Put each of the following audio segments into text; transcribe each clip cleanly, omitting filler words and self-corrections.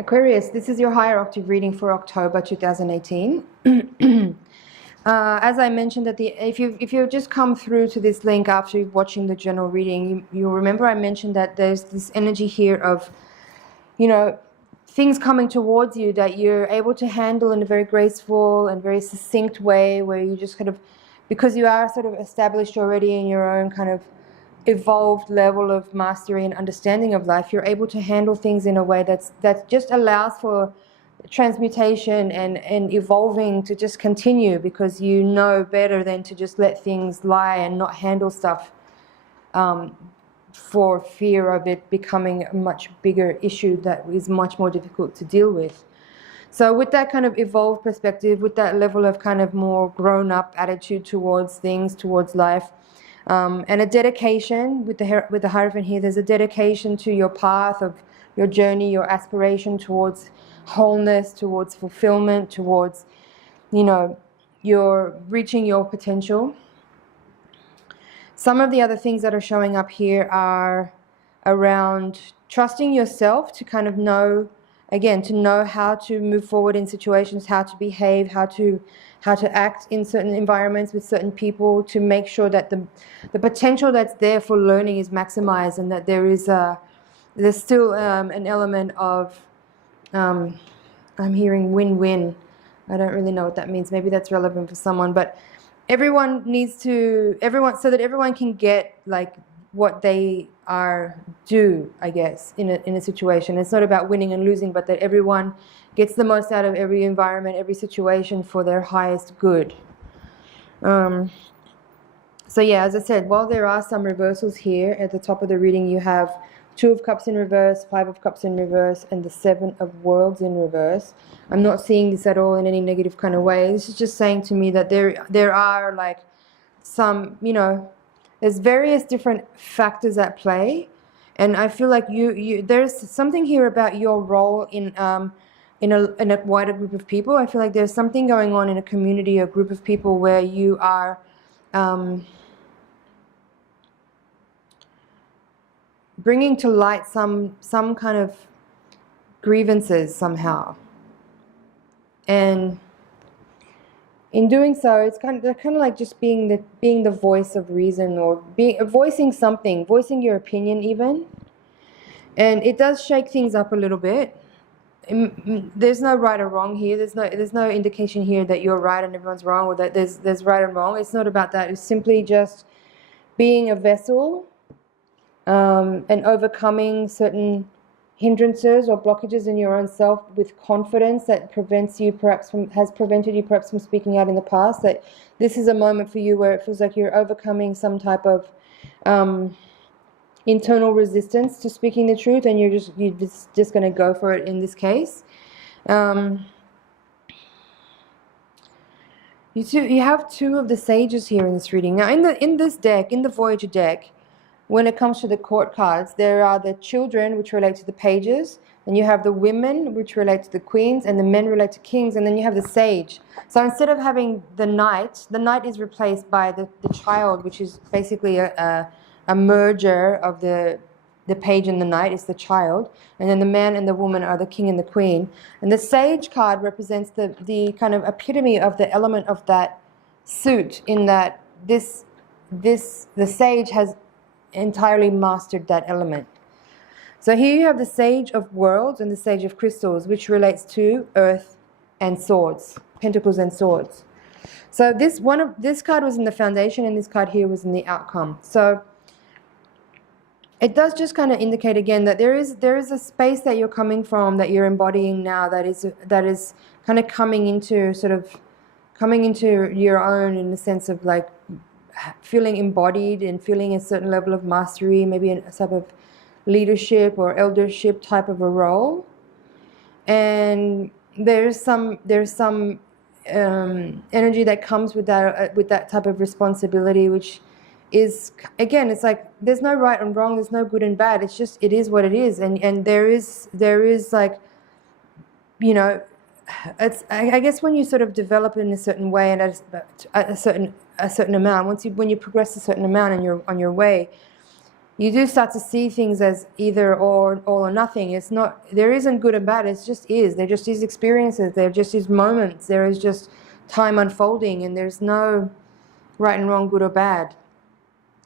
Aquarius, this is your higher octave reading for October 2018. As I mentioned if you've just come through to this link after watching the general reading, you'll remember I mentioned that there's this energy here of, things coming towards you that you're able to handle in a very graceful and very succinct way, where you just kind of, because you are sort of established already in your own kind of evolved level of mastery and understanding of life, you're able to handle things in a way that just allows for transmutation and evolving to just continue, because you know better than to just let things lie and not handle stuff for fear of it becoming a much bigger issue that is much more difficult to deal with. So with that kind of evolved perspective, with that level of kind of more grown-up attitude towards things, towards life, and a dedication with the Hierophant here, there's a dedication to your path of your journey, your aspiration towards wholeness, towards fulfillment, towards, your reaching your potential. Some of the other things that are showing up here are around trusting yourself to kind of know, again, to know how to move forward in situations, how to behave, how to act in certain environments with certain people, to make sure that the potential that's there for learning is maximized, and that there's still an element of, I'm hearing win-win. I don't really know what that means. Maybe that's relevant for someone, but so that everyone can get like what they are due, I guess, in a situation. It's not about winning and losing, but that everyone gets the most out of every environment, every situation for their highest good. So yeah, as I said, while there are some reversals here, at the top of the reading you have 2 of Cups in reverse, 5 of Cups in reverse, and the 7 of Worlds in reverse. I'm not seeing this at all in any negative kind of way. This is just saying to me that there are like some, there's various different factors at play, and I feel like there's something here about your role in a wider group of people. I feel like there's something going on in a community, a group of people, where you are bringing to light some kind of grievances somehow, and in doing so, it's kind of like just being the voice of reason, or voicing something, voicing your opinion even, and it does shake things up a little bit. There's no right or wrong here. There's no indication here that you're right and everyone's wrong, or that there's right and wrong. It's not about that. It's simply just being a vessel, and overcoming certain hindrances or blockages in your own self with confidence that has prevented you perhaps from speaking out in the past. That this is a moment for you where it feels like you're overcoming some type of internal resistance to speaking the truth, and you're just going to go for it in this case. You have 2 of the Sages here in this reading. Now in this deck, in the Voyager deck, when it comes to the court cards, there are the children, which relate to the pages, and you have the women, which relate to the queens, and the men relate to kings, and then you have the sage. So instead of having the knight is replaced by the child, which is basically a merger of the page and the knight. Is the child, and then the man and the woman are the king and the queen. And the sage card represents the kind of epitome of the element of that suit, in that the sage has entirely mastered that element. So here you have the Sage of Worlds and the Sage of Crystals, which relates to earth and swords, pentacles and swords. So this card was in the foundation, and this card here was in the outcome. So it does just kind of indicate again that there is a space that you're coming from, that you're embodying now, that is kind of coming into your own, in the sense of like feeling embodied and feeling a certain level of mastery, maybe a type of leadership or eldership type of a role. And there's some energy that comes with that type of responsibility, which is, again, it's like there's no right and wrong, there's no good and bad. It's just, it is what it is, and there is like, it's, I guess when you sort of develop in a certain way and at a certain amount, when you progress a certain amount and you're on your way, you do start to see things as either or, all or nothing. It's not, there isn't good and bad, it just is. There just is experiences, there just is moments, there is just time unfolding, and there's no right and wrong, good or bad.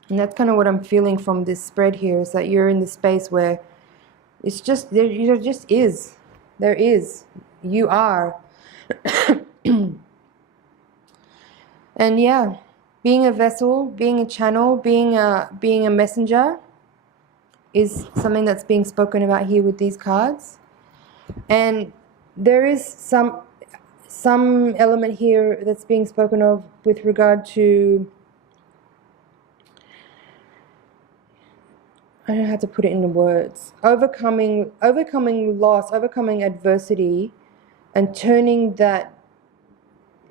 And that's kind of what I'm feeling from this spread here, is that you're in the space where it's just, there just is. There is. You are. And yeah, being a vessel, being a channel, being a messenger is something that's being spoken about here with these cards. And there is some element here that's being spoken of with regard to, I don't know how to put it into words, overcoming loss, overcoming adversity, and turning that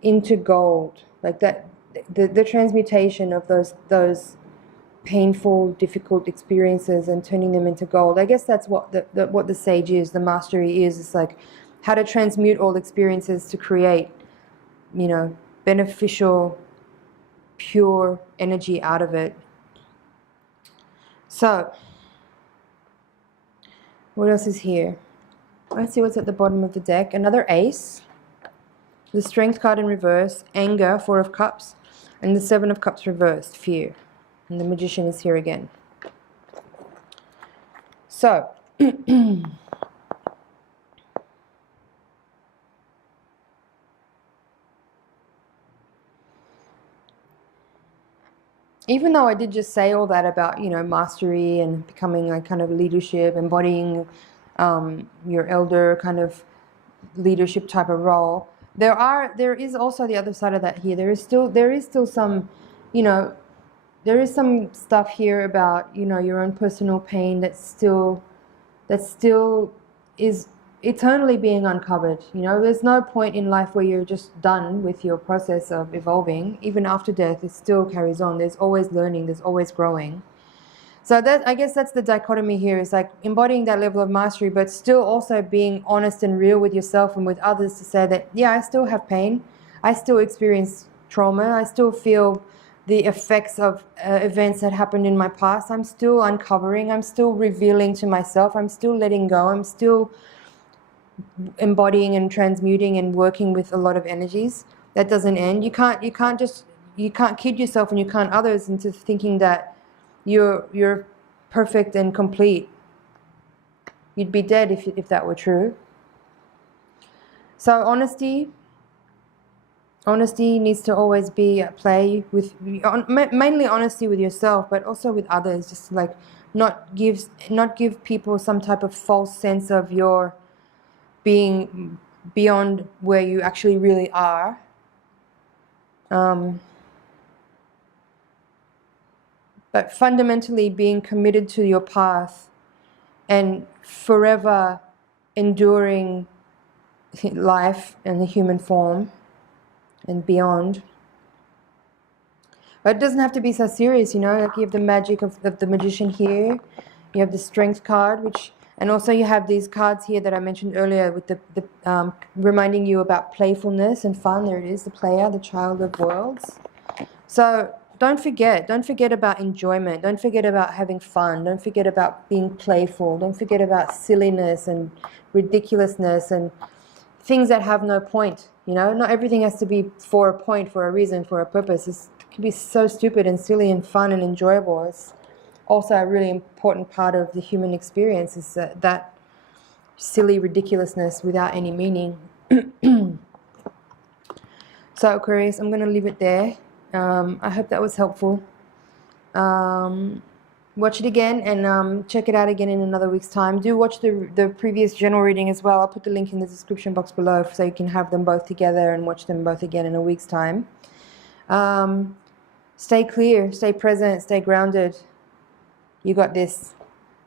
into gold, like that, the transmutation of those painful, difficult experiences and turning them into gold. I guess that's what the sage is, the mastery is. It's like how to transmute all experiences to create, you know, beneficial, pure energy out of it. So, what else is here? Let's see what's at the bottom of the deck. Another ace, the Strength card in reverse, anger, 4 of Cups, and the 7 of Cups reversed, fear. And the Magician is here again. So, even though I did just say all that about, you know, mastery and becoming a kind of leadership, embodying your elder kind of leadership type of role, there is also the other side of that here. There is still some, you know, there is some stuff here about, you know, your own personal pain that still is eternally being uncovered. You know, there's no point in life where you're just done with your process of evolving. Even after death, it still carries on. There's always learning, there's always growing. So that, I guess that's the dichotomy here, is like embodying that level of mastery, but still also being honest and real with yourself and with others to say that, yeah, I still have pain, I still experience trauma, I still feel the effects of events that happened in my past. I'm still uncovering, I'm still revealing to myself, I'm still letting go, I'm still embodying and transmuting and working with a lot of energies. That doesn't end. You can't kid yourself and you can't others into thinking that you're perfect and complete. You'd be dead if that were true. So honesty needs to always be at play with, mainly honesty with yourself, but also with others. Just like not give people some type of false sense of your being beyond where you actually really are. But fundamentally being committed to your path and forever enduring life in the human form and beyond. But it doesn't have to be so serious, you know. Like you have the magic of the Magician here. You have the Strength card, and also you have these cards here that I mentioned earlier with the reminding you about playfulness and fun. There it is, the player, the child of worlds. So don't forget about enjoyment. Don't forget about having fun. Don't forget about being playful. Don't forget about silliness and ridiculousness and things that have no point. You know, not everything has to be for a point, for a reason, for a purpose. It can be so stupid and silly and fun and enjoyable. It's also a really important part of the human experience, is that silly ridiculousness without any meaning. So Aquarius, I'm going to leave it there. I hope that was helpful. Watch it again and check it out again in another week's time. Do watch the previous general reading as well. I'll put the link in the description box below so you can have them both together and watch them both again in a week's time. Stay clear, stay present, stay grounded. You got this.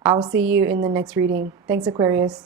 I'll see you in the next reading. Thanks, Aquarius.